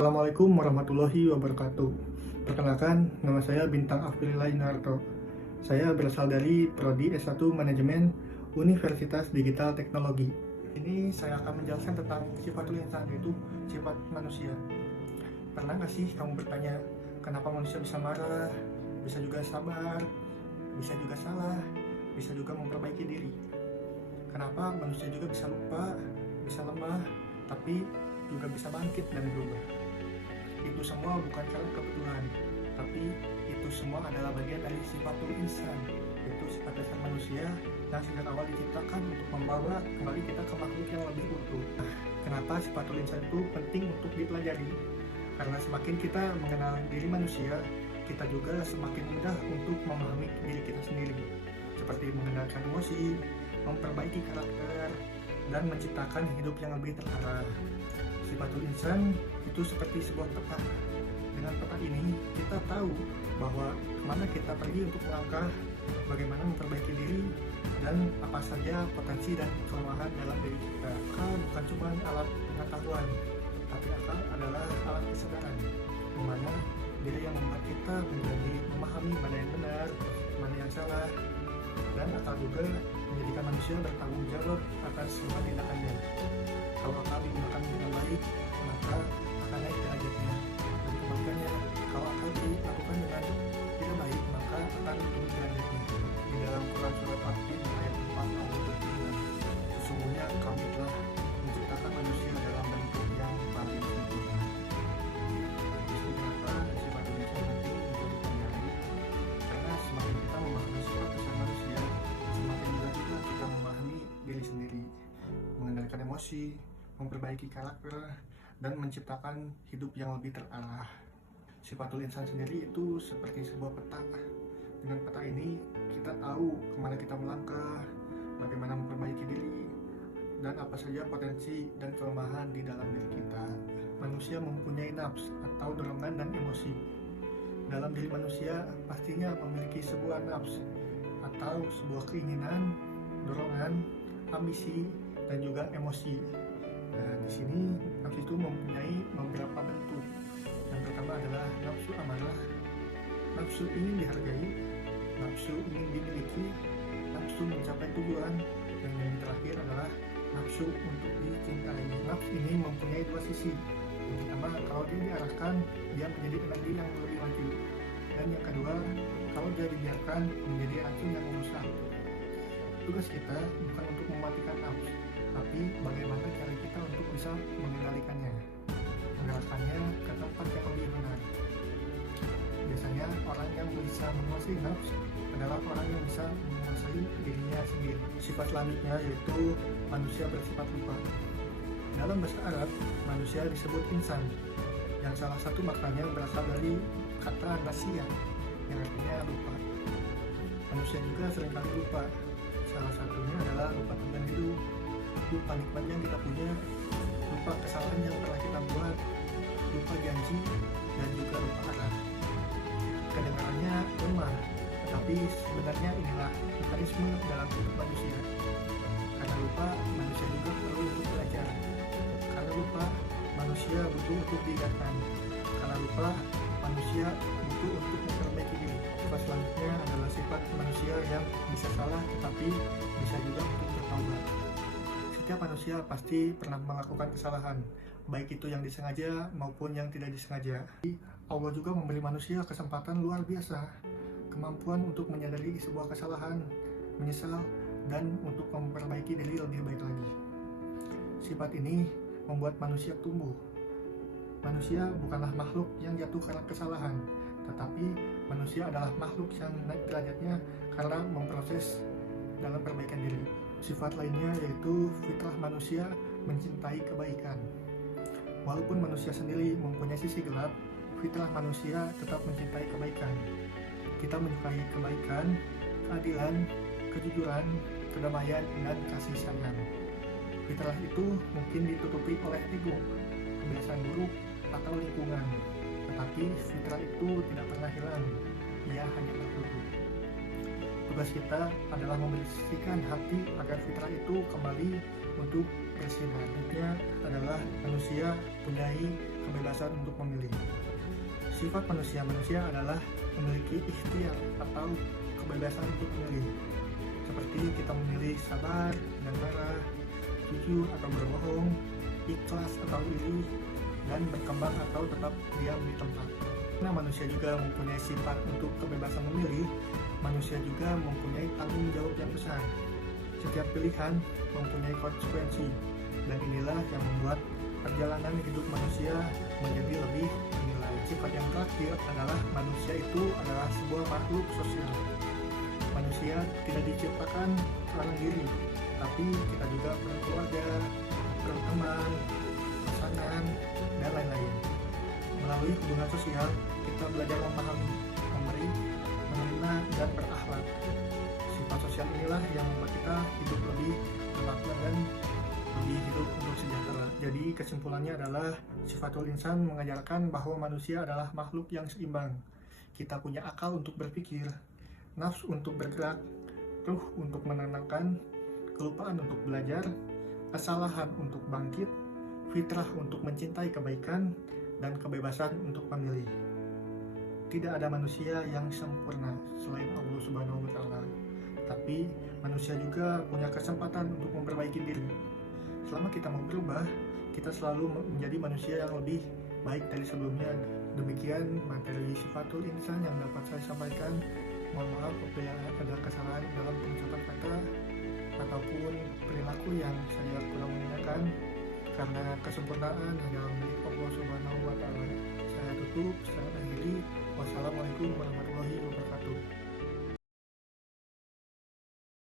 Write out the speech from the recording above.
Assalamualaikum warahmatullahi wabarakatuh. Perkenalkan, nama saya Bintang Afrillah Yunarto. Saya berasal dari Prodi S1 Manajemen Universitas Digital Teknologi. Ini saya akan menjelaskan tentang sifatul insan, yaitu sifat manusia. Pernah nggak sih kamu bertanya, kenapa manusia bisa marah, bisa juga sabar, bisa juga salah, bisa juga memperbaiki diri? Kenapa manusia juga bisa lupa, bisa lemah, tapi juga bisa bangkit dan berubah? Itu semua bukan karena kebetulan, tapi itu semua adalah bagian dari sifatul insan, yaitu sifat dasar manusia yang sejak awal diciptakan untuk membawa kembali kita ke makhluk yang lebih utuh. Kenapa sifatul insan itu penting untuk dipelajari? Karena semakin kita mengenal diri manusia, kita juga semakin mudah untuk memahami diri kita sendiri, seperti mengendalikan emosi, memperbaiki karakter, dan menciptakan hidup yang lebih terarah. Sifatul insan itu seperti sebuah peta. Dengan peta ini, kita tahu bahwa kemana kita pergi untuk melangkah, bagaimana memperbaiki diri, dan apa saja potensi dan kelemahan dalam diri kita. Akal bukan cuma alat pengetahuan, tapi akal adalah alat kesadaran, di mana diri yang membuat kita menjadi memahami mana yang benar, mana yang salah, dan akal juga menjadikan manusia bertanggung jawab atas semua tindakannya. Kalau akal digunakan dengan baik, maka akan naik derajatnya. Dan kebalikannya, kalau akal dilakukan dengan tidak baik, maka akan turun derajatnya. Di dalam Quran surat At-Tin ayat 4 Allah berfirman, sesungguhnya kami telah menciptakan manusia dalam bentuk yang paling sempurna. Justru kenapa sifat insan penting untuk dipelajari? Karena semakin kita memahami sifat dasar manusia, semakin mudah juga kita memahami diri sendiri, mengendalikan emosi, memperbaiki karakter, dan menciptakan hidup yang lebih terarah. Sifatul insan sendiri itu seperti sebuah peta. Dengan peta ini, kita tahu kemana kita melangkah, bagaimana memperbaiki diri, dan apa saja potensi dan kelemahan di dalam diri kita. Manusia mempunyai nafs atau dorongan dan emosi. Dalam diri manusia pastinya memiliki sebuah nafs atau sebuah keinginan, dorongan, ambisi, dan juga emosi. Nah, di sini nafsu itu mempunyai beberapa bentuk. Yang pertama adalah nafsu amarah, nafsu ingin dihargai, nafsu ingin dimiliki, nafsu mencapai tujuan, dan yang terakhir adalah nafsu untuk dicintai. Nafsu ini mempunyai dua sisi. Yang pertama, kalau dia diarahkan, dia menjadi energi yang lebih maju. Dan yang kedua, kalau dia dibiarkan, menjadi racun yang merusak. Tugas kita bukan untuk mematikan nafsu, tapi bagaimana cara kita untuk bisa mengendalikannya, mengarahkannya ke tempat yang lebih benar. Biasanya orang yang bisa menguasai nafsu adalah orang yang bisa menguasai dirinya sendiri. Sifat selanjutnya yaitu manusia bersifat lupa. Dalam bahasa Arab, manusia disebut insan, yang salah satu maknanya berasal dari kata nasia, yang artinya lupa. Manusia juga seringkali lupa. Salah satunya adalah lupa tentang hidup, lupa nikmat yang kita punya, lupa kesalahan yang pernah kita buat, lupa janji, dan juga lupa arah. Kedengarannya lemah, tetapi sebenarnya inilah mekanisme dalam hidup manusia. Karena lupa, manusia juga perlu untuk belajar. Karena lupa, manusia butuh untuk diingatkan. Karena lupa, manusia butuh untuk memperbaiki diri. Sifat selanjutnya adalah sifat manusia yang bisa salah, tetapi bisa juga untuk bertaubat. Setiap manusia pasti pernah melakukan kesalahan, baik itu yang disengaja maupun yang tidak disengaja. Allah juga memberi manusia kesempatan luar biasa, kemampuan untuk menyadari sebuah kesalahan, menyesal, dan untuk memperbaiki diri lebih baik lagi. Sifat ini membuat manusia tumbuh. Manusia bukanlah makhluk yang jatuh karena kesalahan, tetapi manusia adalah makhluk yang naik derajatnya karena memproses dalam perbaikan diri. Sifat lainnya yaitu fitrah manusia mencintai kebaikan. Walaupun manusia sendiri mempunyai sisi gelap, fitrah manusia tetap mencintai kebaikan. Kita menyukai kebaikan, keadilan, kejujuran, kedamaian, dan kasih sayang. Fitrah itu mungkin ditutupi oleh ego, kebiasaan buruk, atau lingkungan. Tetapi fitrah itu tidak pernah hilang, ia hanya tertutup. Tugas kita adalah membersihkan hati agar fitrah itu kembali untuk bersinar. Intinya adalah manusia punya kebebasan untuk memilih. Sifat manusia adalah memiliki ikhtiar atau kebebasan untuk memilih. Seperti kita memilih sabar dan marah, jujur atau berbohong, ikhlas atau iri, dan berkembang atau tetap diam di tempat. Karena manusia juga mempunyai sifat untuk kebebasan memilih, manusia juga mempunyai tanggung jawab yang besar. Setiap pilihan mempunyai konsekuensi, dan inilah yang membuat perjalanan hidup manusia menjadi lebih bernilai. Sifat yang terakhir adalah manusia itu adalah sebuah makhluk sosial. Manusia tidak diciptakan seorang diri, tapi kita juga berkeluarga, berteman, pasangan, dan lain-lain. Melalui hubungan sosial, kita belajar memahami, memberi, menerima, dan berakhlak. Sifat sosial inilah yang membuat kita hidup lebih bermakna dan lebih hidup untuk sejahtera. Jadi kesimpulannya adalah sifatul insan mengajarkan bahwa manusia adalah makhluk yang seimbang. Kita punya akal untuk berpikir, nafsu untuk bergerak, ruh untuk menenangkan, kelupaan untuk belajar, kesalahan untuk bangkit, fitrah untuk mencintai kebaikan, dan kebebasan untuk memilih. Tidak ada manusia yang sempurna selain Allah Subhanahu wa Ta'ala, tapi manusia juga punya kesempatan untuk memperbaiki diri. Selama kita mau berubah, kita selalu menjadi manusia yang lebih baik dari sebelumnya. Demikian materi sifatul insan yang dapat saya sampaikan. Mohon maaf apabila ada kesalahan dalam pengucapan kata ataupun perilaku yang saya kurang mengenakan, karena kesempurnaan hanya milik Allah Subhanahu wa Ta'ala. Saya tutup, saya akhiri. Wassalamualaikum warahmatullahi wabarakatuh.